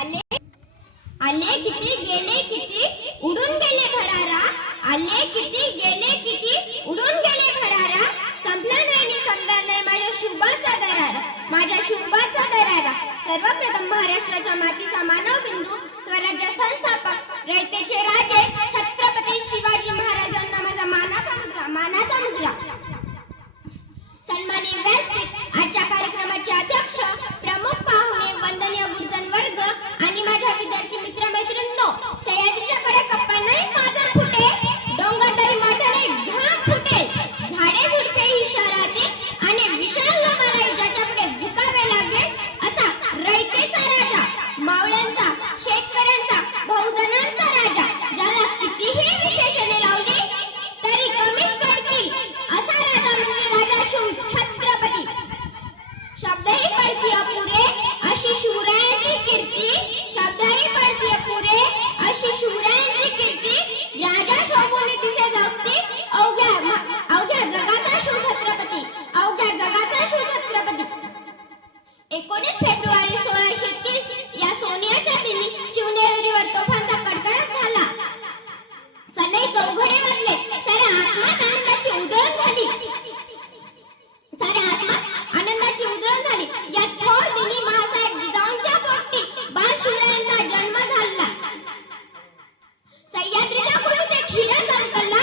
आले आले किती गेले किती उडून गेले भरारा, आले किती गेले किती उडून गेले भरारा, संपला नाही संपला नाही माझ्या शुभाचा दरारा, माझ्या शुभाचा दरारा. सर्वप्रथम महाराष्ट्राच्या मातीचा मानव बिंदू, स्वराज्य संस्थापक, रयतेचे राजे छत्रपती शिवाजी महाराजांना माझा मानाचा मुजरा, मानाचा मुजरा. सन्माननीय व्यासपीठ, आजच्या कार्यक्रमाचे अध्यक्ष, प्रमुख पाहुणे, वंदनीय गुरुजन वर्ग आणि माझ्या विद्यार्थी मित्र मैत्रिणींनो, सह्याद्रीच्या कडे कप्पा नाही माझा फुटे, डोंगर तरी माझा नाही घाम फुटे, झाडे झुडपे ही शहरातील आणि विशाल लोकांना ज्याच्या पुढे झुकावे लागेल असा रयतेचा राजा, मावळ्यांचा, शेतकऱ्यांचा, बहुजनांचा राजा, ज्याला कितीही विशेषणे लावली तरी कमीच पडतील असा राजा म्हणजे राजा शिव छत्रपती. शब्दही पडती अपुरे अशी शिवरायांची कीर्ती, शब्दही पडती अपुरे अशी शिवरायांची कीर्ती, राजा शोभून तिचे जगती अवघ्या जगाचा शिव छत्रपती, अवघ्या जगाचा शिव छत्रपती. 19 फेब्रुवारी 1630 या सोनियाच्या दिनी शिवनेरीवर तोफांचा कडकडाट झाला. सनई चौघडे वाजले, साऱ्या आसमानात आनंदाची उधळण झाली, साऱ्या आसमानात आनंदाची उधळण झाली. या थोर दिनी महासाहेब जिजाऊंच्या पोटी बाळ शिवरायांचा जन्म झाला. सह्याद्रीच्या कुशीत हिरा चमकला,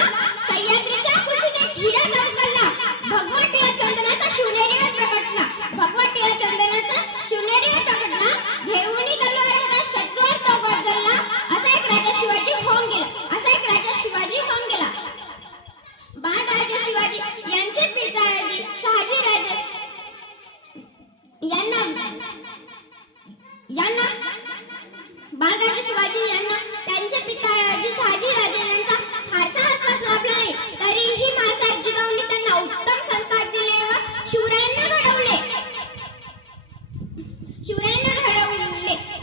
सह्याद्रीच्या कुशीत हिरा चमकला, भगवतीला चंदनाचा शिवनेरीवर प्रकटला, भगवतीला चंदनाचा शिवनेरीवर प्रकटला, घेऊनी तलवारीचा शत्रूवर तो गरजला, असा एक राजा शिवाजी होऊन गेला, असा एक राजा शिवाजी होऊन गेला. बाळराजे शिवाजी यांचे पिताजी शहाजीराजे यांना बाळराजे शिवाजी यांना त्यांचे पिताजी शहाजीराजे यांचा फारसा आसपास लाभला नाही, तरीही महासाहेब जिजाऊंनी त्यांना उत्तम संस्कार दिले व शिवरायांना घडवले.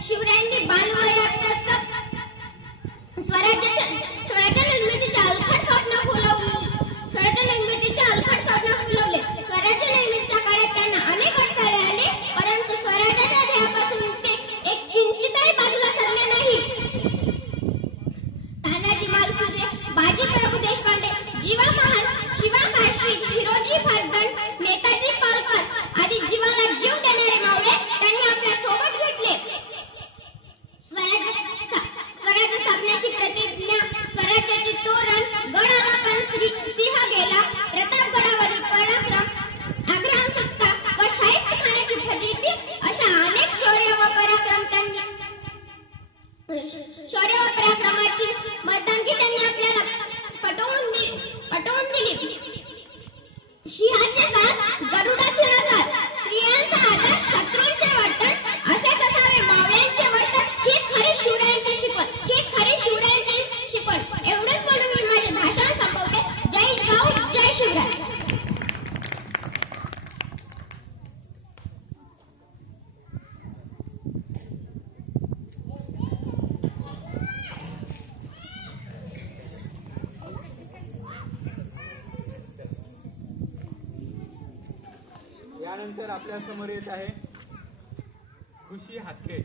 शिवरायांनी बालवयातच स्वराज्य निर्मितीचे अलखड स्वप्न फुलवले. स्वराज्य निर्मितीच्या काळात त्यांना अनेक अडथळे आले, परंतु स्वराज्याच्या ध्येयापासून ते एक किंचितही बाजूला सरले नाही. तानाजी मालुसरे, बाजी प्रभू देशपांडे, जीवा महान, शिवा काशी, हिरोजी फर्जंड, नेताजी पालकर आदी जीवाला जीव देणारे मावळे त्यांनी आपल्या सोबत घेतले. स्वराज्य स्थापनेची प्रतिज्ञा, स्वराज्याची तोरण, गड आला पण सिंह गेला, प्रतापगडावरील पराक्रम, आग्रह सुटका व शाहिस्तेखानाची फजिती अशा अनेक शौर्य व पराक्रमाची मर्दानगी त्यांनी आपल्याला पटवून दिली. सिंहाचे दात, गरुडाची नजर, स्त्रियांचा आदर, शत्रूंचे वर्तन असेच असावे मावळ्यांचे वर्तन, हीच खरी शिवरायांची शिकवण, हीच खरी शिवरायांची शिकवण. एवढंच बोलून मी माझे भाषण संपवते. जय जिजाऊ, जय शिवराय. यानंतर आपल्या समोर येत आहे खुशी हातखे.